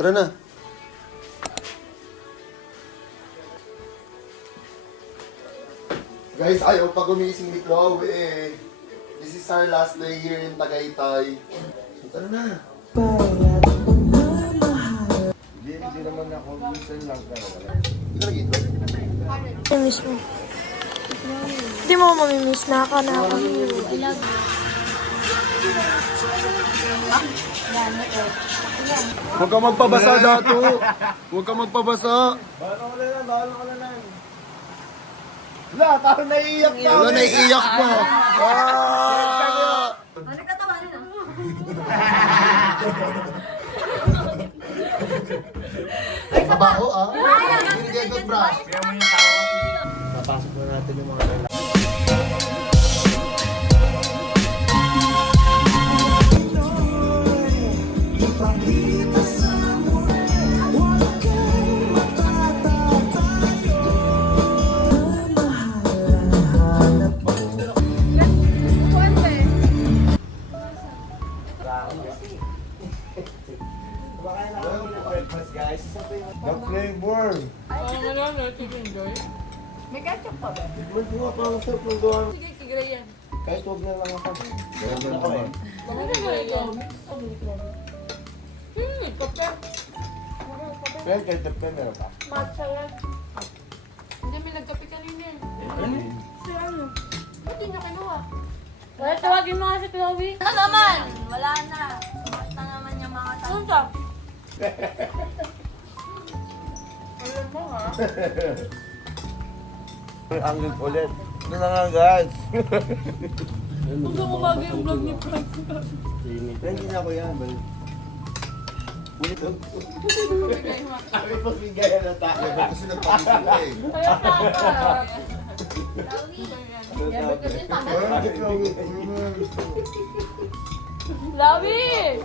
Tara na. Guys, ayaw pa gumising ni Chloe eh. This is our last day here in Tagaytay. So, tara na. Hindi naman ako minsan lang pero wala. Hindi ka nag-ito? Mamimiss mo. Hindi mo mamimiss na ako na ako. I love you. Huwag ka magpabasa dato. Huwag ka magpabasa. Bawal ko na lang. Wala, parang naiiyak ka. Wala, naiiyak pa. Ano ka tawanin ah? Ay, mabaho ah. Irrigated brush. Papasok na natin yung mga lalaki. Guys, isa pa yung the flavor. May ketchup pa ba? Tikman ko nga parang sarap ng gawa. Sige, tigray yan. Kahit huwag na lang ako. Ganun ako eh. Kape. Pero kahit the flavor meron pa. Matcha yan. Hindi, may nagkape kanina eh. Si ano? Ba't di niya kinuha? Wala, tawagin mo nga si Chloe. Ano naman? Wala na. Basta naman yung mga tao. Ano siya? Alam mo ha? Ang good ulit. Ito na nga guys. Huwag mo bagay yung vlog ni Frank. Hindi na ako yan. Ulit. Kami pagbigayan na tayo. Kasi nagpapisa ka eh. Kaya na ka. Yabi kasi tama. Lawi!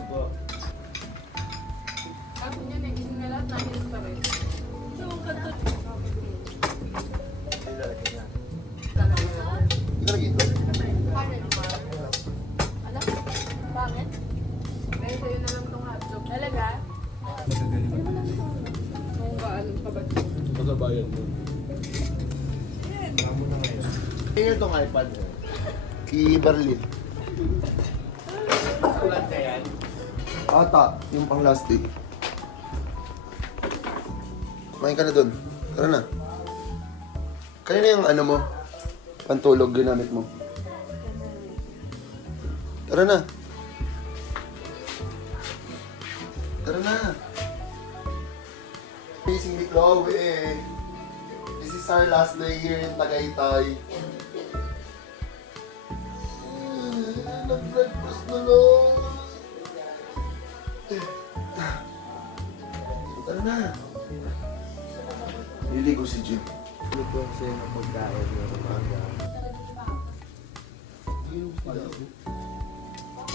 Ako niya, nagising na lahat, nangis pa rin. So, kanto. Hindi ka nag-ito? Alam? Bakit? Dahil sa'yo na lang itong hotdog. Talaga? Kung kaalam pa ba ito? Pagkabayan mo. Tingnan itong iPad. Key Berlin. Ulan ka yan. Ata, yung pang last day. Kumain ka na dun. Tara na. Kanina yung ano mo? Pantulog ginamit mo. Tara na. Tara na. Amazing ni Chloe eh. This is our last day here in Tagaytay. Nag-breakfast na lang. Tara na. Liligo si Jim. Ito po kasi ng pagkain ng umaga.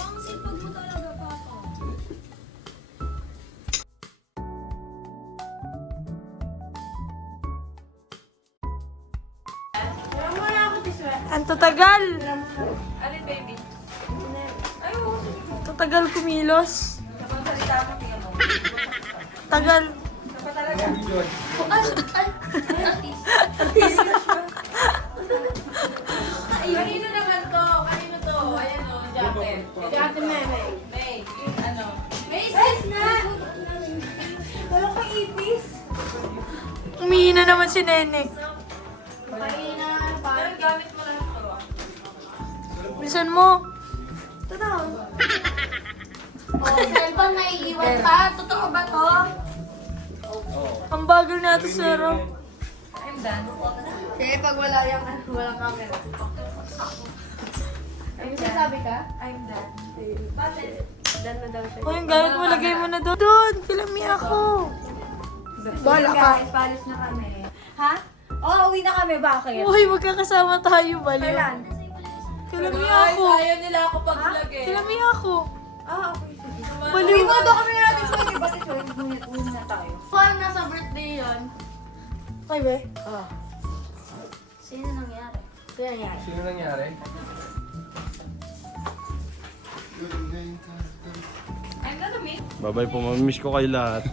Ang sipag mo talaga, Papa. Ang tatagal. Alin, baby? Ay, oo. Tatagal kumilos. Kapag salita mo, tingnan mo. Tagal. Kapag talaga. Artist. Kanino naman to? Kanino to? Ayan o, jacket. Ito ate May. May. Ano? May sis na! Wala kang ipis. Umihi na naman si Nenek. Kanina, parang gamit mo lang ito. Bilisan mo. Oh, cellphone na iiwan pa. Totoo ba to? Ang bagal natin, Sarah. I'm done. Kaya pag wala yung walang camera. Ano sabi ka? I'm done. Bakit? Done na daw siya. O, yung gamit mo, lagay mo na doon. Doon, kilami ako. Bala ka. Palis na kami. Ha? Oo, uwi na kami. Bakit? Uy, magkakasama tayo, baliw. Kailan? Kilami ako. Ayaw nila ako pag-vlog eh. Kilami ako. Ah, okay. Sige. Baliw. Uwi mo daw kami na natin sa iba. Uwi na tayo. Parang nasa birthday yun. Okay, be? Sino nangyari? Sino nangyari? Sino nangyari? I'm Babay po, mamimiss ko kayo lahat.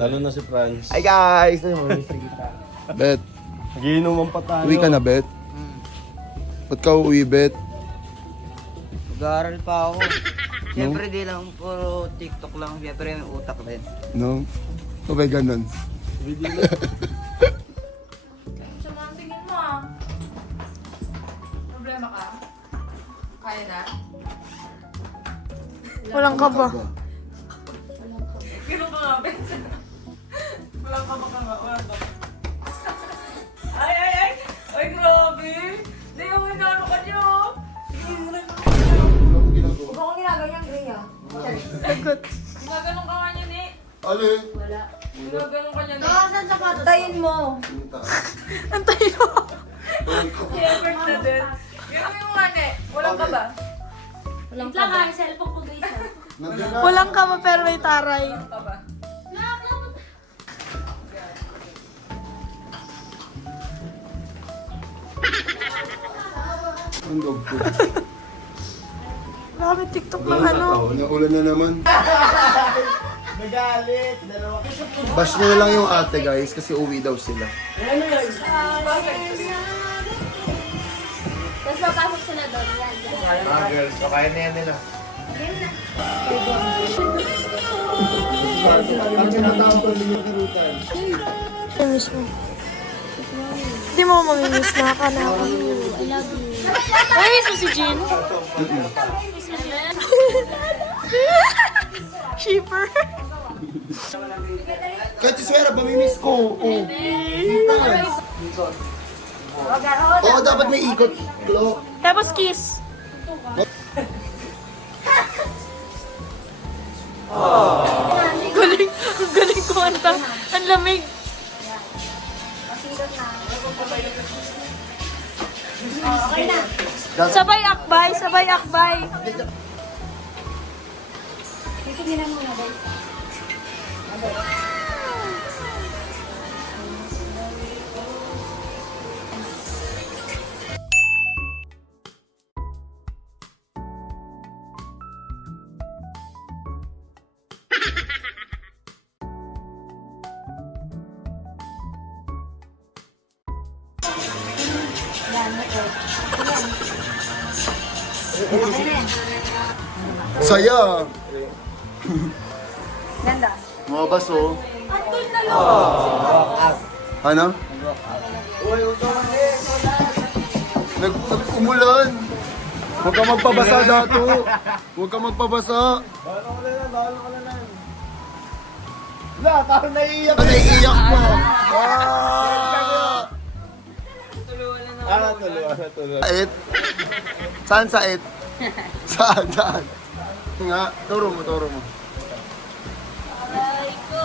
Lalo na si Franz. Hi guys! Bet, Nagiinuman pa tayo. uwi ka na, Bet? Ba't ka uuwi, Bet? Mag-aaral pa ako. Siyempre di lang puro TikTok lang. Siyempre may utak din. No? O ba ganun? Sa mga tingin mo ah. Problema ka? Kaya na? Walang kaba. Ganun ka nga, Ben. Walang kaba ka nga. Walang kaba. Ay, ay, ay! Ay, grabe! Hindi ako inano ka niyo. Huwag akong ginagawa Gray ah. Ginaganon ka nga niyan eh. Alin? Wala. Ginaganon ka niyan eh. Tayin mo. Antayin mo. I-effort na din. Ganun yung nga eh. Walang kaba. Walang lang ha, cellphone ko guys. Nandiyan na. Walang kaba pero may taray. Walang kaba. Ang dog ko. Grabe, TikTok ng ano. Naulan na naman. Nagalit. Dalawa. Bash nyo na lang yung ate guys kasi uwi daw sila. Tapos papasok sila doon. Yan. Girls, so kaya na yan nila. Ang tinatawag ko yung kirutan. Mamimiss mo. Hindi mo mamimiss na ka na ako. I love you. Mamimiss mo si Jean? Shipper. Kahit si Swera, mamimiss ko. Oh. Oo, dapat may ikot. Klo. Tapos kiss. Galing, ang galing ko anta. Ang lamig. Sabay akbay, sabay akbay. Saya. Ganda. Mga baso. Ano? Nag-umulan. Huwag ka magpabasa dato. Huwag ka magpabasa. Bawal ko na. Wala, parang naiiyak. Ano naiiyak mo? Tuloy. Sait? Saan sait? Saan? Nga, turo mo. Aray ko.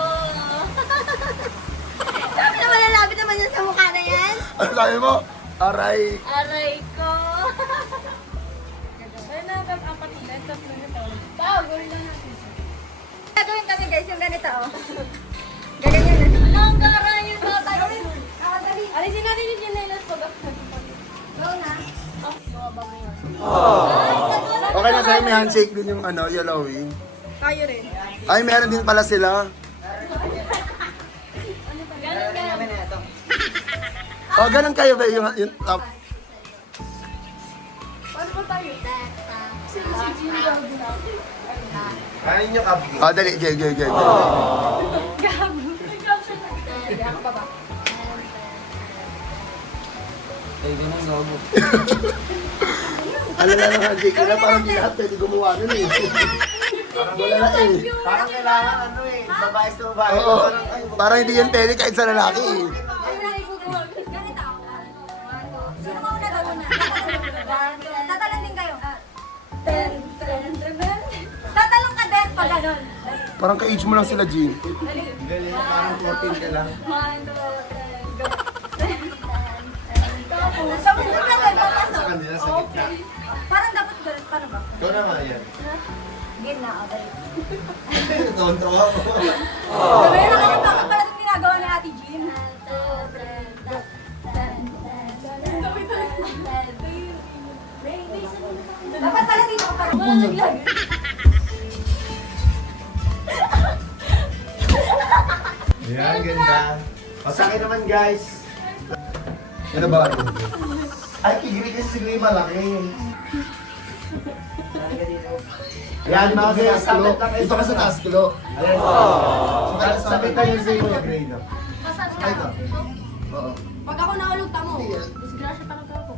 Sabi naman lalapit naman yan sa mukha na yan. Ano sabi mo? Aray. Aray ko. Gagawin kami guys, yung ganito oh. Gaganyan na. Ang gara yun na tayo. Alisin natin yung chinelas pag Go na. Mga bagay yun. Okay na sa'yo, may handshake din yung yellowy. Tayo rin. Ay, meron din pala sila. O, ganun kayo ba yung top? Paano ba tayo? Kain nyo kabi. Dali, gay. Ay, ganun gago. Ano na ng handshake nila, parang di lahat pwede gumawa nun eh. Wala na eh. Parang kailangan babae sa babae. Oo, parang hindi yan pwede kahit sa lalaki eh. Ganito. Sino mo na gawin na? Tatalon din kayo. Ten. Tatalon ka din pag ganun. Parang ka-age mo lang sila, Jean. Parang 14 ka lang. Sa musunod ka din, papasok. Sa kanila sa gitna. Parang dapat ganun. Paano ba? Ikaw naman yan. Gitna, okay. Tontawa mo. Sabi na lang bakit pala itong ginagawa ni Ate Jean. Dapat pala dito ka parang naglag. Ayan, ganda. O sa akin naman guys. Ano ba? Ay, kigiri kasi siguro yung malaki. Yan, mga guys, Kilo. Ito ka sa taas kilo. Ayan. Sabi tayo sa iyo, Gray, no? Masan Ay, ka? ito. Oo. Pag ako nahulog, tamo. Hindi yan. Disgrasya talaga ako.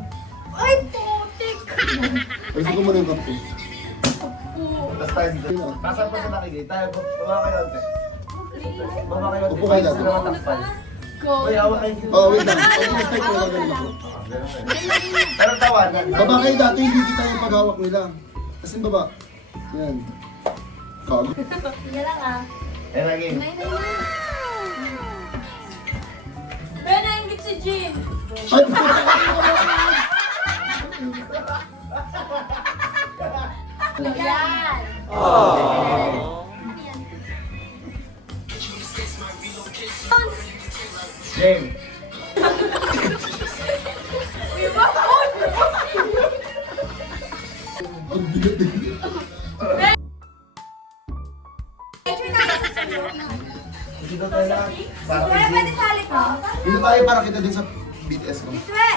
Ay, putik! Ayusin ko muna yung kape. Tapos tayo dito. Pasal pa sa nakigay. Tayo, baba kayo, ante. Baba kayo, ante. Upo kayo dati. Sila matakpan. Uy, awa kayo. Oh, wait lang. Pag mistake ko lang ganun ako. Pero tawanan. Baba kayo dati, hindi kita yung paghawak nila. Kasi baba. Yan. Kago. Sige lang ah. Ayan lagi. Pero nainggit si Jim. Ay! Yan. Game. Ang bigat din. Dito tayo lang. Para kay Pero Jim. pwede sali ka. Hindi tayo para kita din sa BTS ko. Bitwe!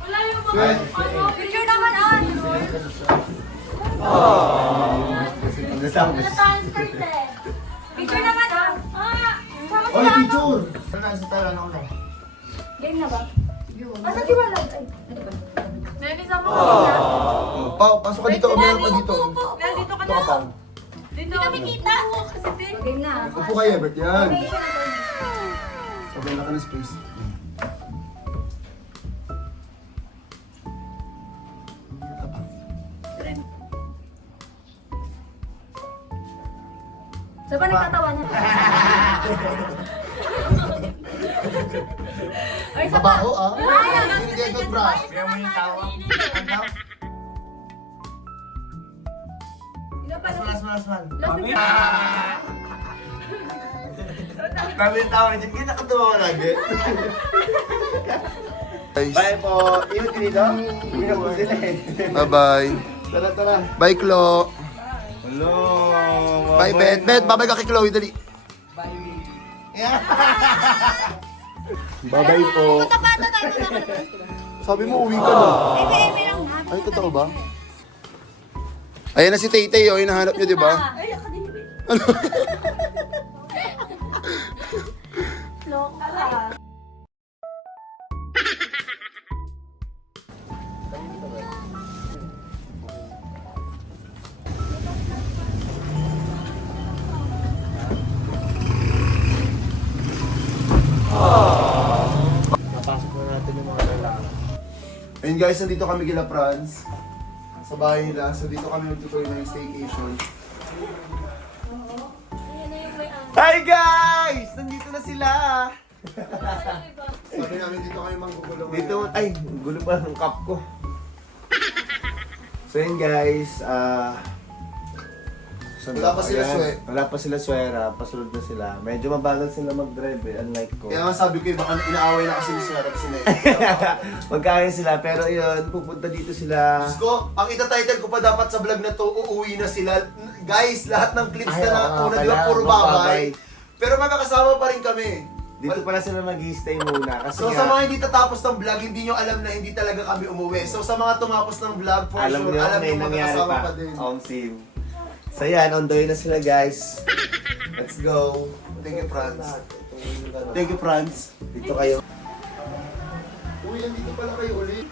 Wala yung mga Sweat. picture naman ah. Kasama. Na-transfer eh. Picture naman ah. Sama Oy, sila ano? picture! Pero nasa tayo, ano na? Game na ba? Asa si Walad? Ay, ito ba? Nani, sama ka Oh, Pao, pasok ka dito. Umiyak pa dito. Mel, dito ka Ito na. ka, Pao. Dito kami kita. Game na. Upo kayo, Ebert. Yan. Picture na to. Sabay na ka ng space. Saan ba nagtatawa niya? Ay, isa pa. Babaho, ah. Irrigated brush. Kaya mo yung tawa. Ino pa Asman, asman, asman. Last picture. Kami yung tawa ni Jim. Hindi nakatuwa ko lagi. Guys, Bye po. Iwan din dito. Hindi na po sila eh. bye-bye. Tara, tara. Bye, Klo. Hello. Bye, Bet. Bet, babay ka kay Chloe, dali. Bye-bye po. Tapato tayo na nakalabas. Sabi mo, uwi ka na. Eme lang na. Ay, totoo ba? Ayan na si Tay-Tay, oh. Hinahanap niyo, di ba? Ay, ako din. Loko ka. Napasok na natin yung mga lalaki. Ayun guys, nandito kami kila Franz. Sa bahay nila. So dito kami magtutuloy ng staycation. Hi guys! Nandito na sila! Sabi namin dito kami manggugulo. Dito, ay, gulo pa ng cup ko. So yun guys, Wala pa sila swe. Wala pa sila swera, pasunod na sila. Medyo mabagal sila mag-drive eh, unlike ko. Kaya nga sabi ko, baka inaaway na kasi ni Sarap sila. Magkaya sila, pero yun, pupunta dito sila. Diyos ko, ang itatitle ko pa dapat sa vlog na to, uuwi na sila. Guys, lahat ng clips Ay, na oo, nauna, di ba, kailangan puro mababay. babay. Pero magkakasama pa rin kami. Dito pala sila mag-stay muna. Kasi So nga, sa mga hindi tatapos ng vlog, hindi nyo alam na hindi talaga kami umuwi. So sa mga tumapos ng vlog, for alam sure, nyo, alam may nyo nangyari magkakasama pa. pa din. Sim. So yan, on the way na sila guys. Let's go. Thank you, Franz. Thank you, Franz. Dito kayo. Uy, nandito pala kayo ulit.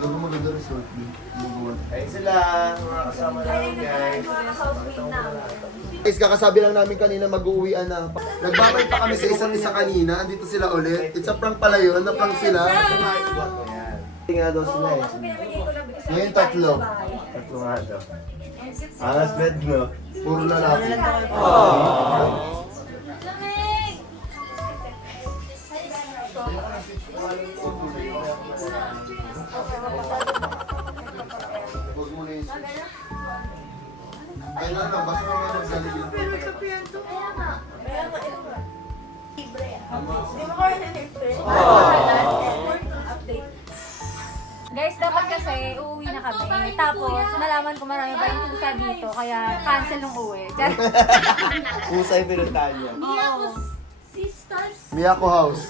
Ano maganda resort din? Ayun sila, mga kasama namin guys. Guys, kakasabi lang namin kanina mag-uwian na. Nagbabay pa kami sa isa't isa kanina. Andito sila ulit. It's a prank pala yun. Na-prank sila. Ayan. Hindi nga daw sila eh. Ngayon tatlo. Tatlo nga daw. Angas bed no? Puro lalaki. Huwag mo na yung switch. Ay, na, basta mo may magsaligid. Kaya nga, ito ba? Libre ah. Hindi mo kaya na-libre. Update. Guys, dapat kasi uuwi na kami. Tapos, nalaman ko marami pa yung pusa dito, kaya cancel nung uwi. Usay pinuntahan niya. Oo. Miyako House.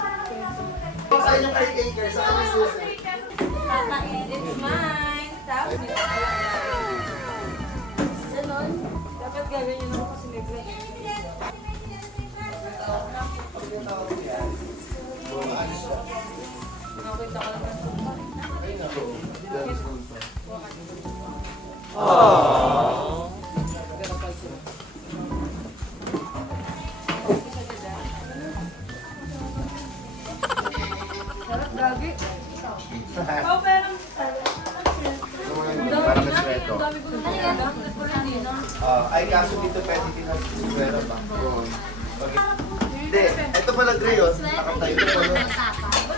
Sa inyong caretaker, saan yung susi? It's mine. Tapos, dapat gaganyan ako kasi may break. Nakita ko lang. Sarap, gagi. Oh, pero... Para mas reto. Dami ko na yan. Hindi na. Ay, kaso dito pwede pinag-suwero ba? Hindi, ito pala Gray, oh. Akap tayo. Ito pala.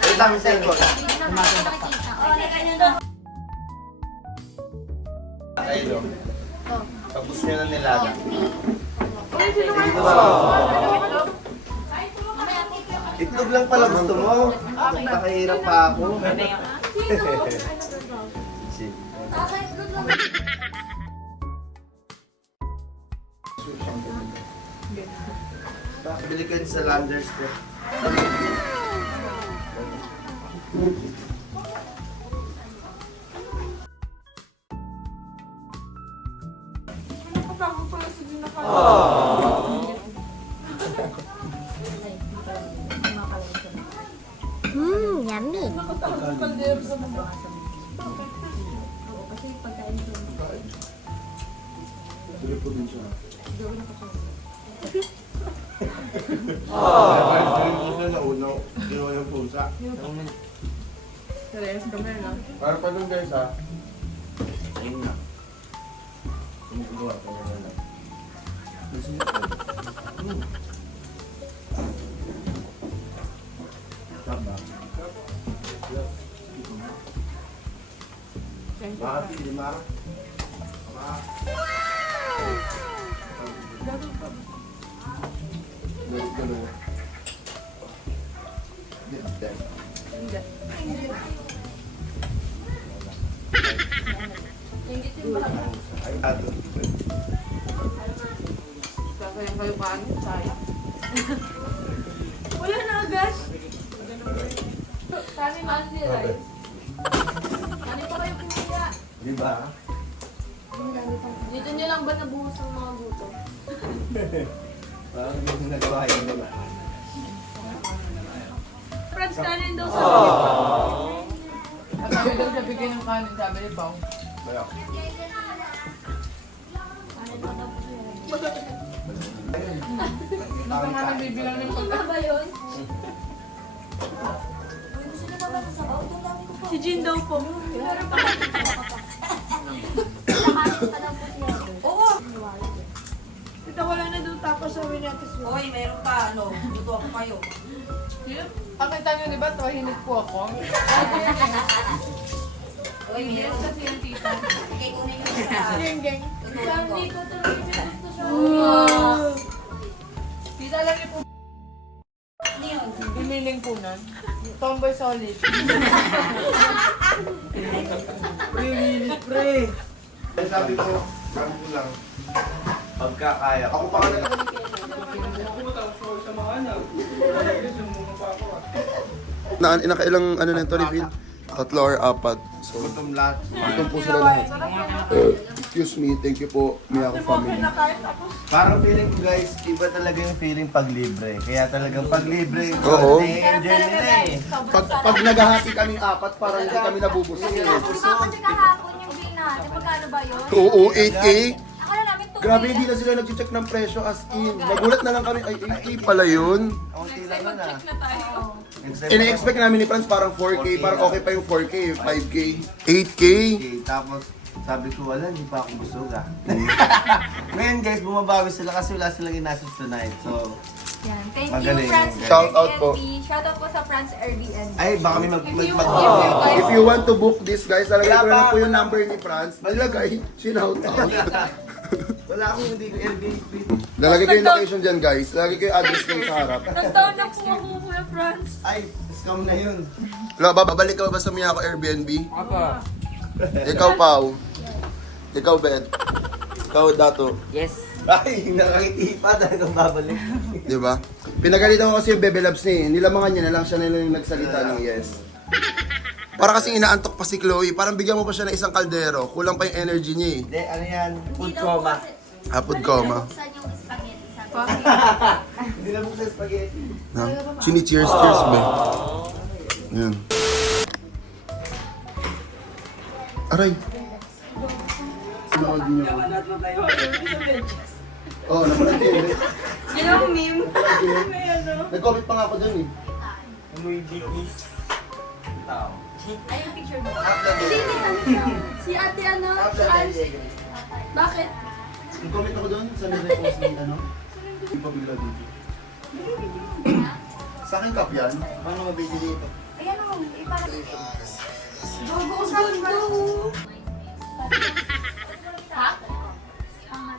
Wait lang, cellphone. Ayun, oh. Tapos nyo na nilaga. Dito ba? Itlog lang pala gusto mo. Nakahirap pa ako. Shit. Bili kayo sa Landers ko. Yummy. Para pa dun guys ha. Ayun na. Tumagawa ko na lang. Tama. Mati, lima. Ay, ato. Sasayang kayo kanin, sayang. Wala na agad. Kanin man si Rice. Kanin pa kayo kumaya. Di ba? Dito nyo lang ba nabuhos ang mga buto? Parang hindi nagawa yun nila. Friends, kanin daw sa Sabi daw siya bigyan ng kanin, sabi ni Pao. Bayak. Naka nga nang bibilang ng pagkain. ba yun? Si Jin daw po. Oo. Ito wala na daw tapos sabi natin. Hoy, meron pa, ano, luto ako kayo. Pakita niyo, di ba, tuwahinig po ako. Hoy, meron Kasi yung tita. Ikay kunin mo sa Geng. tutulong ko. Hindi ko talaga gusto siya. Tita, alam niyo po, Ano yun? biniling punan. Tomboy solid. Sabi ko, sabi ko lang, pagka kaya. Ako pa nga Inakailang ano na ito, refill? 3 or 4. So, gutom lahat. itong po sila lahat. Excuse me, thank you po, Miyako family. Parang feeling ko guys, iba talaga yung feeling pag libre. Kaya talagang pag libre, Oo. enjoy nila eh. Pag naghahati kaming 4, parang hindi kami nabubusog. Kasi kahapon yung bill natin, magkano ba yun? Oo, 8K. Ako na namin 2 Grabe, hindi na sila nag-check ng presyo as in. Nagulat na lang kami, ay 8K pala yun. Kaunti lang nun ah. Ina-expect namin ni Franz parang 4K, parang okay pa yung 4K, 5K. 8K? Okay, tapos sabi ko, wala, hindi pa ako busog ah. Ngayon guys, bumabawi sila kasi wala silang inastos tonight. So, Yan. Thank Magaling, you, France magaling. Shout out po. Airbnb. Shout out po sa France Airbnb. ay, baka may mag If you want to book this, guys, lalagay ko lang po yung number ni Franz. Nilagay, shinout out. Wala akong hindi Airbnb. Lalagay ko yung location dyan, guys. Lalagay ko yung address dyan sa harap. Nag-down na po ako, Kuya France. Ay, scam na yun. Wala, babalik ka ba sa Miyako Airbnb? Apa. Ikaw, Pao. Ikaw, Bet. Ikaw, Dato. Yes. Ay, nakangiti pa dahil kang babalik. Di ba? Pinagalitan ko kasi yung Bebe Labs niya eh. Nilamangan niya na lang siya na lang yung nagsalita ng yes. Para kasing inaantok pa si Chloe. Parang bigyan mo pa siya ng isang kaldero. Kulang pa yung energy niya eh. Hindi, ano yan? Food coma. Hapod coma. Buksan yung spaghetti, sabi. Hindi na buksan spaghetti. Ha? Chini-cheers ba? Yan. Aray. Sinood niyo. Oo, napanood ko yun. Yung meme. Nag-comment pa nga ako dun eh. Ay, yung picture mo. Si ate ano? Si Alice. Bakit? Nag-comment ako dun sa nire-post ni ano. Hindi pa bigla dito. Sa akin cup yan. Paano mabili dito? Ayan o, iparang. Go, go, go, go. Ha? Ikaw naman.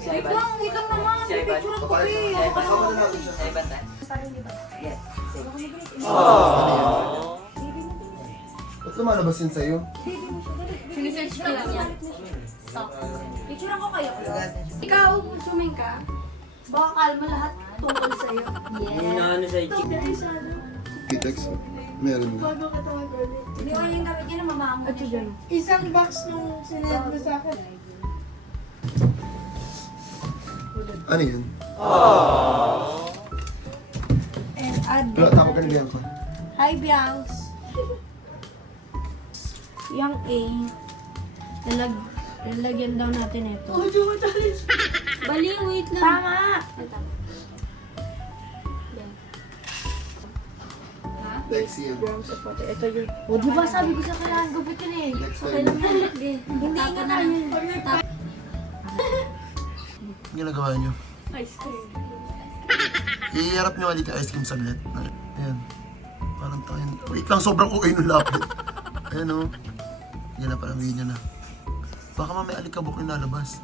Picture ko eh. Kasama na natin siya. Sa iba tayo. Yes. Ba't lumalabas yun sa'yo? Sinisearch ko lang yan. Picturean ko kayo. Ikaw, suming ka. Baka kalma lahat tungkol sa'yo. Ano sa chick? Pitex. Meron na. Hindi ko yung gamit yun, mamamo. Isang box nung sinend mo sa akin. Ano yun? And add Wala, tapos ka niliyan ko. Hi, Biancs. Yung A, lalagyan daw natin ito. Bali, wait lang. Tama! Lexi yan. Ito yun. O, di ba sabi ko sa kailangan gupitin eh. Okay lang yan. Hindi nga na yun. Ang ginagawa nyo? Ice cream. Iharap nyo ulit yung ice cream saglit. Ayan. Parang tayo. Wait lang, sobrang okay nung lapit. Ayan o. Yan na, parang video na. Baka mamaya alikabok yung lalabas.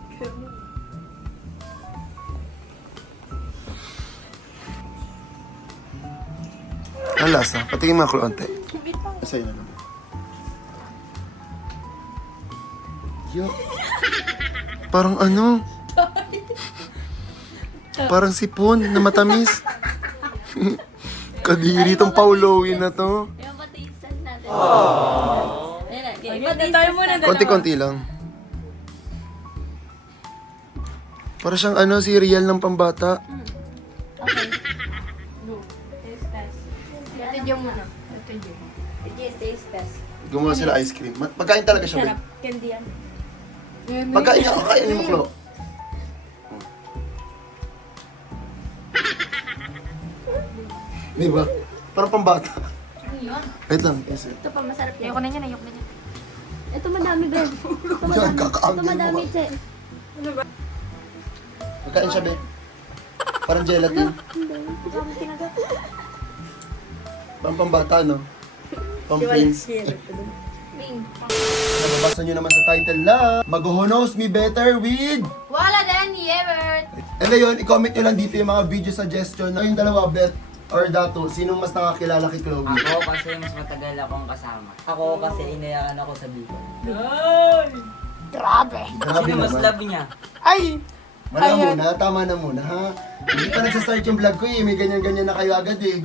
Ang lasa. Patingin mga kulonte. Sa'yo na naman. Yo. Parang ano? Parang sipon na matamis. Kadiri tong Paulowin na to. Yung patistas natin. Tayo muna. Konti-konti lang. Para siyang ano, cereal ng pambata. Okay. Ate Diyo muna. Taste test. Gumawa sila ice cream. Pagkain talaga siya, Sarap. babe. Candy yan. Pagkain niya, kakainin mo, Klo. Di ba? Parang pambata. Wait lang. Yes, Ito pa, masarap yan. Ayoko na yan, ayoko na yan. Ito madami, babe. Ito Yan, madami. kakaangin Ito mo madami, ba? che. Pagkain siya, babe. Parang gelatin. Marami tinaga. Parang pambata, no? Pang-prince. Ming. Nababasa nyo naman sa title na Mag-who knows me better with... Wala din, ever. And ayun, i-comment nyo lang dito yung mga video suggestion na yung dalawa, Bet or Dato, sinong mas nakakilala kay Chloe? Ako kasi mas matagal akong kasama. Ako kasi inayakan ako sa Bicol. Grabe Sino mas naman. love niya? Wala muna, tama na muna ha. Hindi pa nagsastart yung vlog ko eh, may ganyan-ganyan na kayo agad eh.